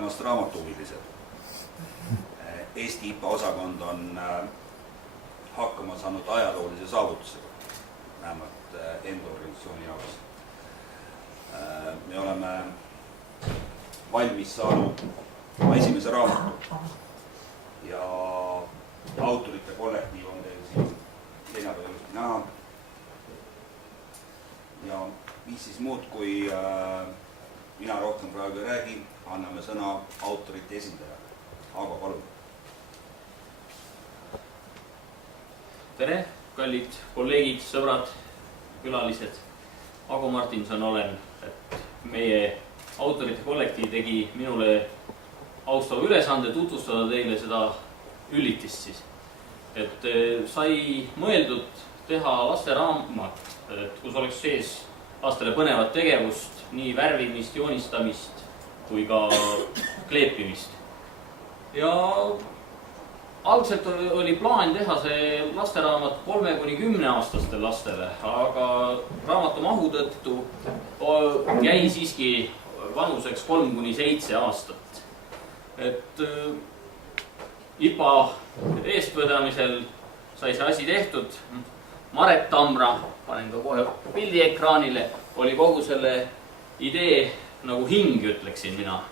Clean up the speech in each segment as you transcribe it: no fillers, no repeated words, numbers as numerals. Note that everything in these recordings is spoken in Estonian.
tulemast raamatuhuvilised. Eesti IPA osakond on hakkama saanud ajaloolise saavutusega, vähemalt enda organisatsiooni jaoks. Me oleme valmis saanud oma esimese raamatu ja autorite kollektiiv on teil siin seina peal ilusti näha. Ja mis siis muud, kui mina rohkem praegu ei räägi, anname sõna autorite esindajale. Aago, palun. Tere, kallid kolleegid, sõbrad, külalised. Aago Martinson olen, et meie autorite kollektiiv tegi minule austava ülesande tutvustada teile seda üllitist siis. Et sai mõeldud teha lasteraamat, kus oleks sees lastele põnevat tegevust, nii värvimist, joonistamist kui ka kleepimist. Ja algselt oli plaan teha see lasteraamat 3–10 aastaste lastele, aga raamatu mahu tõttu jäi siiski vanuseks 3–7 aastat. Et IPA eestvedamisel sai see asi tehtud. Maret Tamra, panen ka kohe pildi ekraanile, oli kogu selle idee nagu hing, ütleksin mina.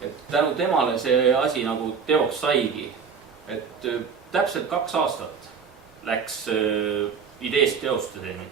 Et tänu temale see asi nagu teoks saigi. Et täpselt 2 aastat läks ideest teostuseni.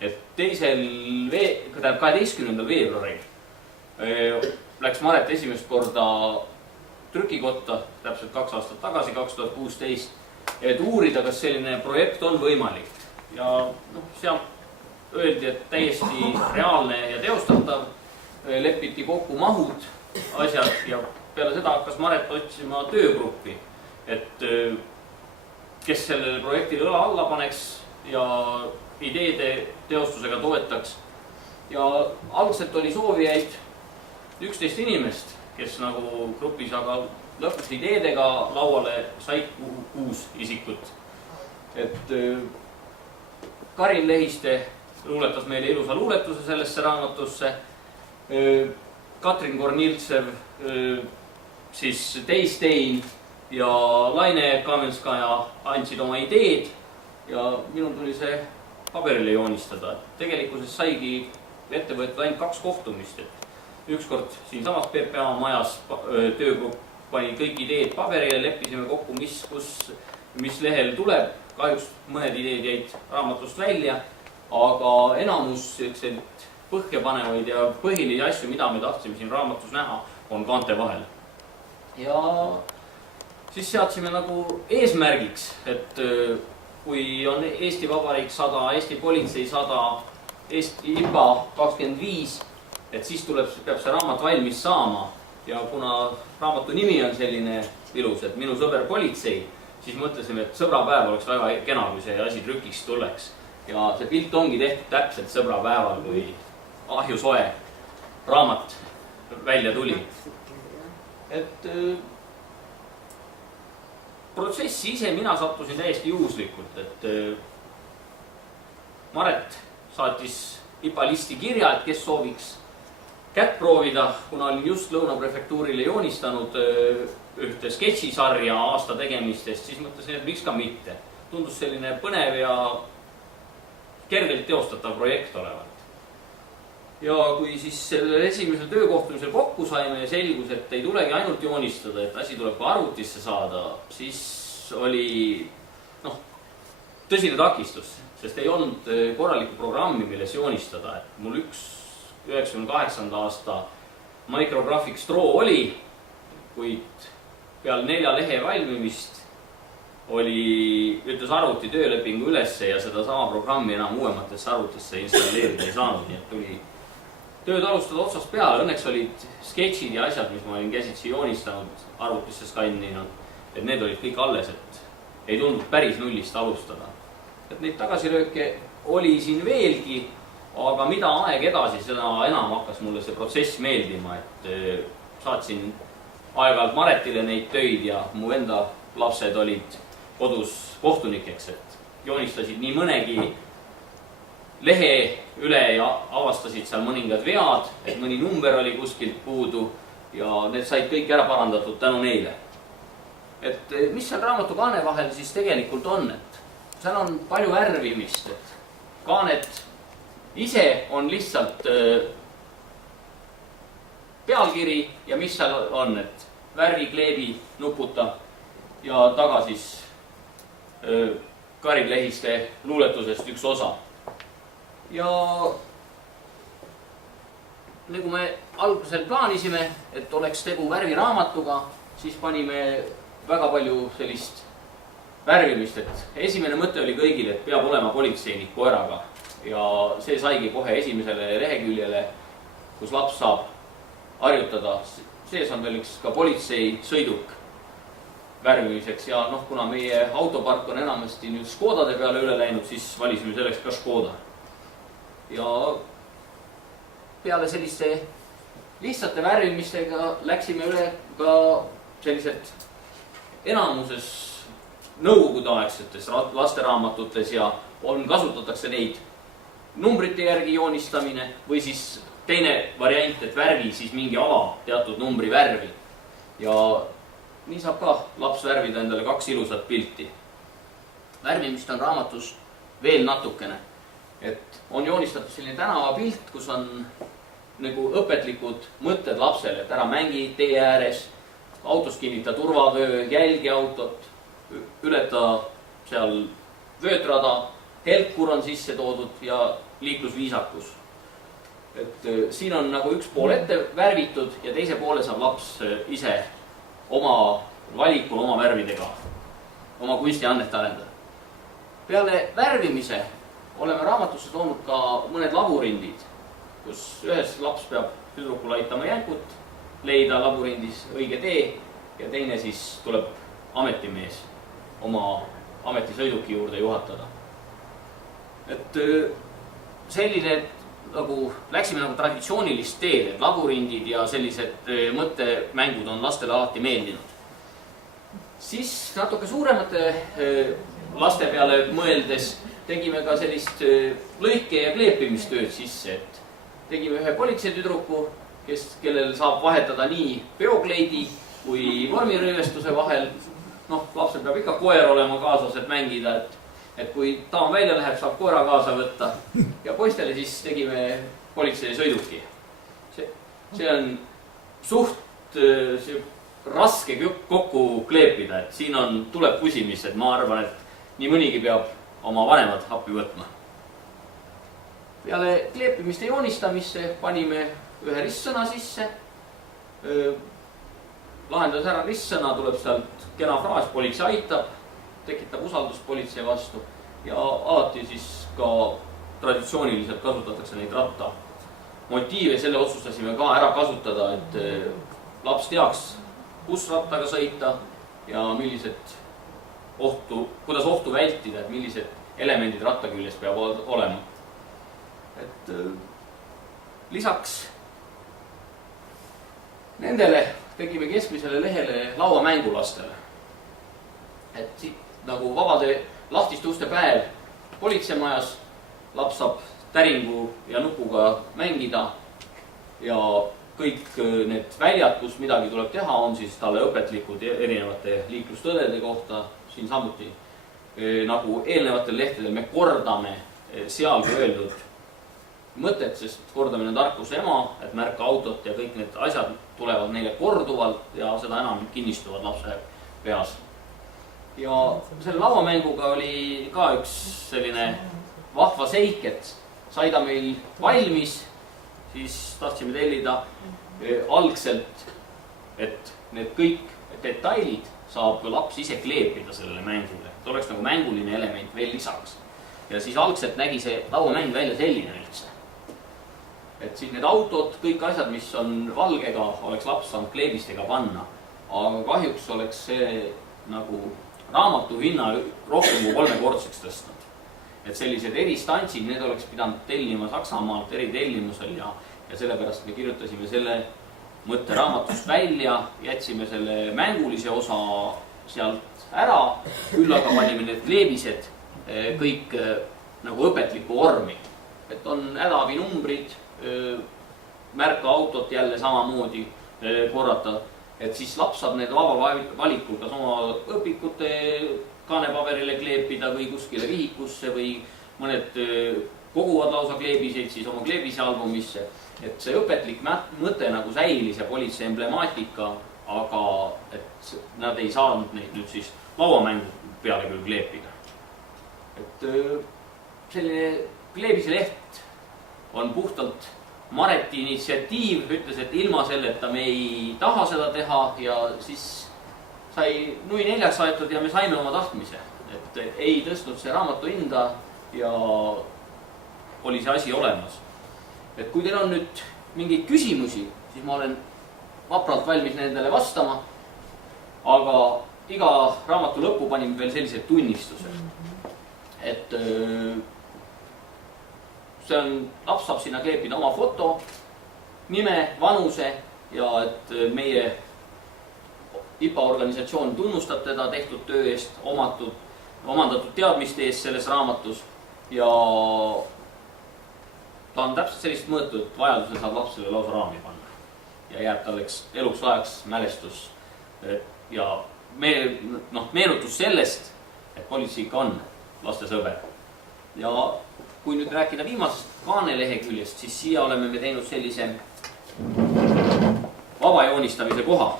Et 12. veebruaril läks Maret esimest korda trükikotta, täpselt 2 aastat tagasi, 2016, et uurida, kas selline projekt on võimalik. Ja seal öeldi, et täiesti reaalne ja teostatav, lepiti kokku mahud, asjad ja peale seda hakkas Maret otsima töögruppi, et kes sellele projektile õla alla paneks ja ideede teostusega toetaks. Ja algselt oli soovijaid 11 inimest, kes nagu grupis, aga lõpuks ideedega lauale said 6 isikut. Et Karin Lehiste luuletas meile ilusa luuletuse sellesse raamatusse, Katrin Korniltsev, siis Teistein ja Laine Kamenskaja andsid oma ideed ja minul tuli see paberile joonistada. Tegelikkuses saigi ette võetud ainult 2 kohtumist. Ükskord siin samas PPA majas töögrupp pani kõik ideed paberile, leppisime kokku, mis lehel tuleb. Kahjuks mõned ideed jäid raamatust välja, aga enamus põhjapanevaid ja põhilisi asju, mida me tahtsime siin raamatus näha, on kaante vahel. Ja siis seadsime nagu eesmärgiks, et kui on Eesti Vabariik 100, Eesti Politsei 100, Eesti IPA 25, et siis peab see raamat valmis saama. Ja kuna raamatu nimi on selline ilus, et minu sõber politsei, siis mõtlesime, et sõbrapäev oleks väga kena, kui see asi trükiks tuleks. Ja see pilt ongi tehtud täpselt sõbrapäeval, kui ahjusoe raamat välja tuli. Et protsessi ise mina sattusin täiesti juhuslikult, et Maret saatis IPA listi kirja, et kes sooviks kätt proovida, kuna olin just Lõuna prefektuurile joonistanud ühte sketšisarja aasta tegemistest, siis mõtlesin, et miks ka mitte. Tundus selline põnev ja kergelt teostatav projekt olevat. Ja kui siis sellel esimesel töökohtumisel kokku saime ja selgus, et ei tulegi ainult joonistada, et asi tuleb ka arvutisse saada, siis oli tõsine takistus, sest ei olnud korralikku programmi, milles joonistada. Et mul üks 98. aasta Micrographics Pro oli, kuid peal 4 lehe valmimist ütles arvuti töölepingu ülesse ja seda sama programmi enam uuematesse arvutisse installeerida ei saanud, nii et tuli tööd alustada otsast peale. Õnneks olid sketšid ja asjad, mis ma olin käsitsi joonistanud, arvutisse skanninud, et need olid kõik alles, et ei tundnud päris nullist alustada. Et neid tagasilööke oli siin veelgi, aga mida aeg edasi, seda enam hakkas mulle see protsess meeldima, et saatsin aeg-ajalt Maretile neid töid ja mu enda lapsed olid kodus kohtunikeks, et joonistasid nii mõnegi lehe üle ja avastasid seal mõningad vead, et mõni number oli kuskilt puudu ja need said kõik ära parandatud tänu neile. Et mis seal raamatu kaane vahel siis tegelikult on, et seal on palju värvimist, et kaanet ise on lihtsalt pealkiri ja mis seal on, et värvi, kleebi, nuputa ja taga siis Kariklehiste luuletusest üks osa. Ja nagu me algusel plaanisime, et oleks tegu värviraamatuga, siis panime väga palju sellist värvimist, et esimene mõte oli kõigil, et peab olema politseinik koeraga. Ja see saigi kohe esimesele leheküljele, kus laps saab harjutada. Sees on veel üks ka politsei sõiduk värvimiseks ja kuna meie autopark on enamasti nüüd Škodade peale üle läinud, siis valisime selleks ka Škoda. Ja peale selliste lihtsate värvimistega läksime üle ka sellised enamuses nõukogudeaegsetes lasteraamatutes ja kasutatakse neid numbrite järgi joonistamine või siis teine variant, et värvi siis mingi ala teatud numbri värvi. Ja nii saab ka laps värvida endale 2 ilusat pilti. Värvimist on raamatus veel natukene. Et on joonistatud selline tänavapilt, kus on nagu õpetlikud mõtted lapsele, et ära mängi tee ääres, autos kinnita turvavöö, jälgi autot, ületa seal vöötrada, helkur on sisse toodud ja liiklusviisakus. Et siin on nagu üks pool ette värvitud ja teise poole saab laps ise oma valikul, oma värvidega, oma kunstiannet arendada. Peale värvimise oleme raamatusse toonud ka mõned laburindid, kus ühes laps peab tüdrukul aitama jänkut, leida laburindis õige tee ja teine siis tuleb ametimees oma ametisõiduki juurde juhatada. Et selline läksime traditsioonilist teed, et laburindid ja sellised mõttemängud on lastele alati meeldinud. Siis natuke suuremate laste peale mõeldes tegime ka sellist lõike- ja kleepimistööd sisse, et tegime ühe politseitüdruku, kellel saab vahetada nii peokleidi kui vormirõivestuse vahel. Lapsel peab ikka koer olema kaasas, et mängida, et kui daam välja läheb, saab koera kaasa võtta. Ja poistele siis tegime politsei sõiduki. See on suht raske kokku kleepida, et siin tuleb pusimis, et ma arvan, et nii mõnigi peab oma vanemad appi võtma. Peale kleepimiste joonistamisse panime ühe ristsõna sisse. Lahendades ära ristsõna, tuleb sealt kena fraas, politsei aitab, tekitab usaldust politsei vastu ja alati siis ka traditsiooniliselt kasutatakse neid ratta motiive. Selle otsustasime ka ära kasutada, et laps teaks, kus rattaga sõita ja kuidas ohtu vältida, et millised elemendid ratta küljes peab olema. Et lisaks nendele tegime keskmisele lehele lauamängu lastele. Et siit nagu vabade lahtiste uste päev politseimajas, laps saab täringu ja nupuga mängida ja kõik need väljad, kus midagi tuleb teha, on siis talle õpetlikud erinevate liiklustõdede kohta. Siin samuti nagu eelnevatel lehtedel me kordame sealgi öeldud mõtet, sest kordamine on tarkuse ema, et märka autot ja kõik need asjad tulevad neile korduvalt ja seda enam kinnistuvad lapse peas. Ja selle lauamänguga oli ka üks selline vahva seik, et sai ta meil valmis, siis tahtsime tellida algselt, et need kõik detailid saab laps ise kleepida sellele mängule, et oleks nagu mänguline element veel lisaks. Ja siis algselt nägi see lauamäng välja selline üldse. Et siin need autod, kõik asjad, mis on valgega, oleks laps saanud kleebistega panna. Aga kahjuks oleks see nagu raamatu hinna rohkem kui 3-kordseks tõstnud. Et sellised eristantsid, need oleks pidanud tellima Saksamaalt eritellimusel ja sellepärast me kirjutasime selle mõtte raamatust välja, jätsime selle mängulise osa sealt ära, küll aga panime need kleebised kõik nagu õpetlikku vormi. Et on hädaabinumbrid, märka autot jälle samamoodi, korrata, et siis laps saab need vaba valikul kas oma õpikute kaanepaberile kleepida või kuskile vihikusse või mõned koguvad lausa kleebiseid siis oma kleebise albumisse. Et see õpetlik mõte nagu säilis ja politsei emblemaatika, aga et nad ei saanud neid nüüd siis lauamängu peale küll kleepida. Et selline kleebiseleht on puhtalt Mareti initsiatiiv, ütles, et ilma selleta me ei taha seda teha ja siis sai nui 4 aetud ja me saime oma tahtmise. Et ei tõstnud see raamatu hinda ja oli see asi olemas. Et kui teil on nüüd mingeid küsimusi, siis ma olen vapralt valmis nendele vastama, aga iga raamatu lõppu panime veel sellised tunnistused. Et see on, laps saab sinna kleepida oma foto, nime, vanuse ja et meie IPA organisatsioon tunnustab teda tehtud töö eest, omandatud teadmiste eest selles raamatus ja ta on täpselt sellist mõõtu, et vajadusel saab lapsele lausa raami panna ja jääb talleks eluks ajaks mälestus ja meenutus sellest, et politsei ikka on laste sõber. Ja kui nüüd rääkida viimasest kaaneleheküljest, siis siia oleme me teinud sellise vaba joonistamise koha.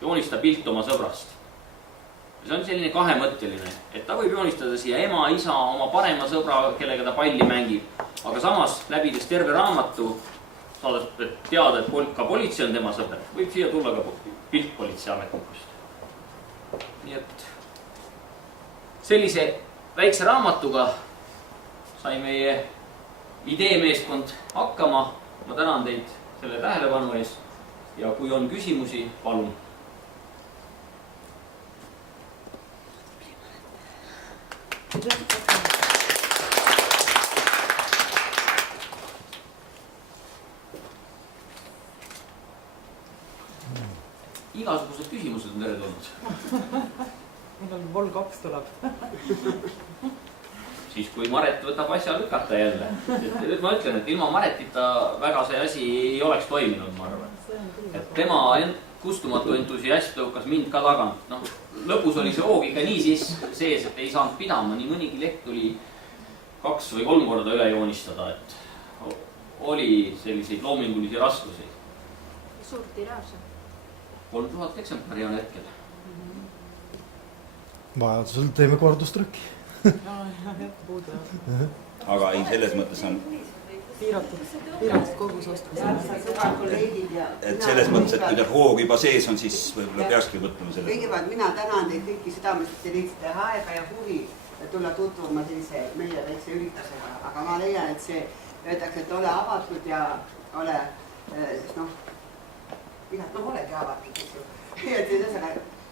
Joonista pilt oma sõbrast. See on selline kahemõtteline, et ta võib joonistada siia ema, isa, oma parema sõbra, kellega ta palli mängib, aga samas läbides terve raamatu saades teada, et ka politsei on tema sõber, võib siia tulla ka pilt politseiametnikust. Nii et sellise väikse raamatuga sai meie ideemeeskond hakkama. Ma tänan teid selle tähelepanu ees ja kui on küsimusi, palun. Igasugused küsimused on tere tulnud. Millal vol 2 tuleb? Siis kui Maret võtab asja lükata jälle. Nüüd ma ütlen, et ilma Maretita väga see asi ei oleks toiminud, ma arvan. Et tema kustumatu entusiasm tõukas mind ka tagant. Lõpus oli see hoog ikka nii sees, et ei saanud pidama. Nii mõnigi leht tuli 2 või 3 korda üle joonistada. Et oli selliseid loomingulisi raskusi. Suurt tiraaž? 3000 eksemplari on hetkel. Vajadusel teeme kordustrükki. Aga ei, selles mõttes on piiratud kogus ostmisel. Et selles mõttes, et kui teil hoog juba sees on, siis võib-olla peakski võtma selle. Kõigepealt mina tänan teid kõiki südamest, et te leidsite aega ja huvi tulla tutvuma sellise meie väikse üritusega. Aga ma leian, et see öeldakse, et ole avatud ja ole, olegi avatud.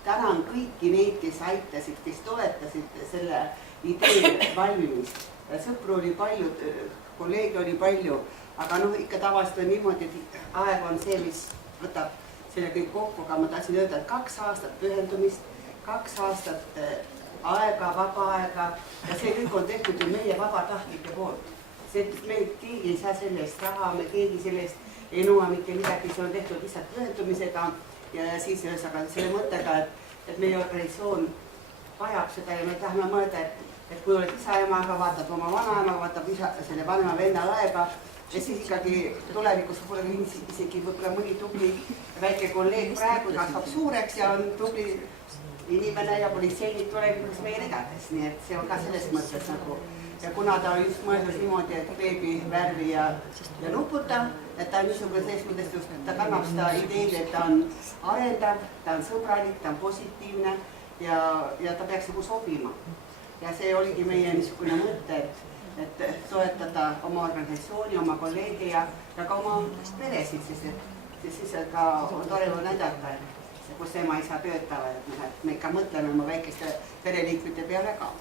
Tänan kõiki neid, kes aitasid, kes toetasid selle idee valmimist. Sõpru oli palju, kolleegi oli palju, aga ikka tavaliselt on niimoodi, et aeg on see, mis võtab selle kõik kokku, aga ma tahtsin öelda, et 2 aastat pühendumist, 2 aastat aega, vaba aega ja see kõik on tehtud ju meie vabatahtlike poolt. Keegi ei saa selle eest raha, me keegi selle eest ei nõua mitte midagi, see on tehtud lihtsalt pühendumisega ja siis ühesõnaga selle mõttega, et meie organisatsioon vajab seda ja me tahame mõelda, et kui oled isa-emaga, vaatab oma vanaemaga, vaatab selle vanema venna õega ja siis ikkagi tulevikus võib-olla isegi võib-olla mõni tubli väike kolleeg praegu kasvab suureks ja on tubli inimene ja politseinik tulevikus meie ridades, nii et see on ka selles mõttes nagu ja kuna ta on just mõeldud niimoodi, et beebi värvi ja nuputa, et ta on niisugune selles mõttes just, ta kannab seda ideed, et ta on arendav, ta on sõbralik, ta on positiivne ja ta peaks nagu sobima. Ja see oligi meie niisugune mõte, et toetada oma organisatsiooni, oma kolleege ja ka oma peresid, siis ka on tore näidata, kus ema-isa töötavad, et me ikka mõtleme oma väikeste pereliikmete peale ka.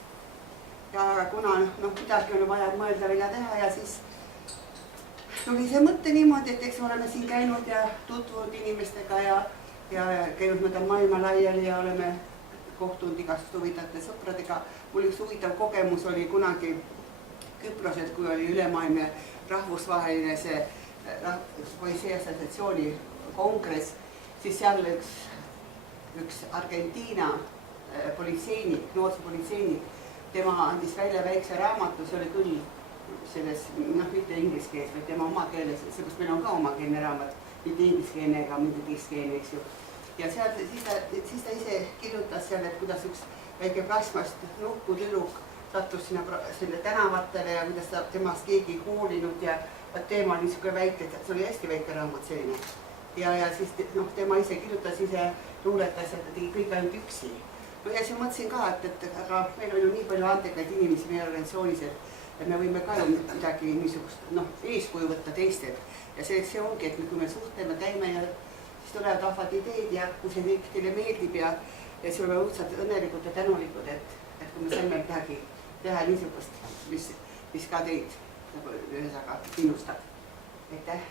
Ja kuna midagi on vaja mõelda välja teha ja siis tuli see mõte niimoodi, et eks oleme siin käinud ja tutvunud inimestega ja käinud mõnda maailma laiali ja oleme kohtunud igast huvitavate sõpradega. Mul üks huvitav kogemus oli kunagi Küprosel, kui oli ülemaailmne rahvusvaheline see poesia assotsiatsiooni kongress, siis seal üks Argentiina politseinik, noorsoopolitseinik, tema andis välja väikse raamatu, see oli küll selles, mitte inglise keeles, vaid tema oma keeles, seepärast meil on ka omakeelne raamat, mitte ingliskeelne ega mitte teiskeelne, eks ju. Ja seal, siis ta ise kirjutas seal, et kuidas üks väike plasmast nuhku tüdruk sattus sinna tänavatele ja kuidas temast keegi ei hoolinud ja teema oli niisugune väike, see oli hästi väike raamat selline. Ja siis tema ise kirjutas, ise luuletas, et ta tegi kõik ainult üksi. No ja siis mõtlesin ka, et aga meil on ju nii palju andekaid inimesi meie organisatsioonis, et me võime ka ju midagi niisugust eeskuju võtta teistelt. Ja see ongi, et kui me suhtleme, käime ja siis tulevad rahvad ideed ja kui see kõik teile meeldib ja siis oleme õudselt õnnelikud ja tänulikud, et kui me saime midagi teha niisugust, mis ka teid ühesõnaga innustab. Aitäh!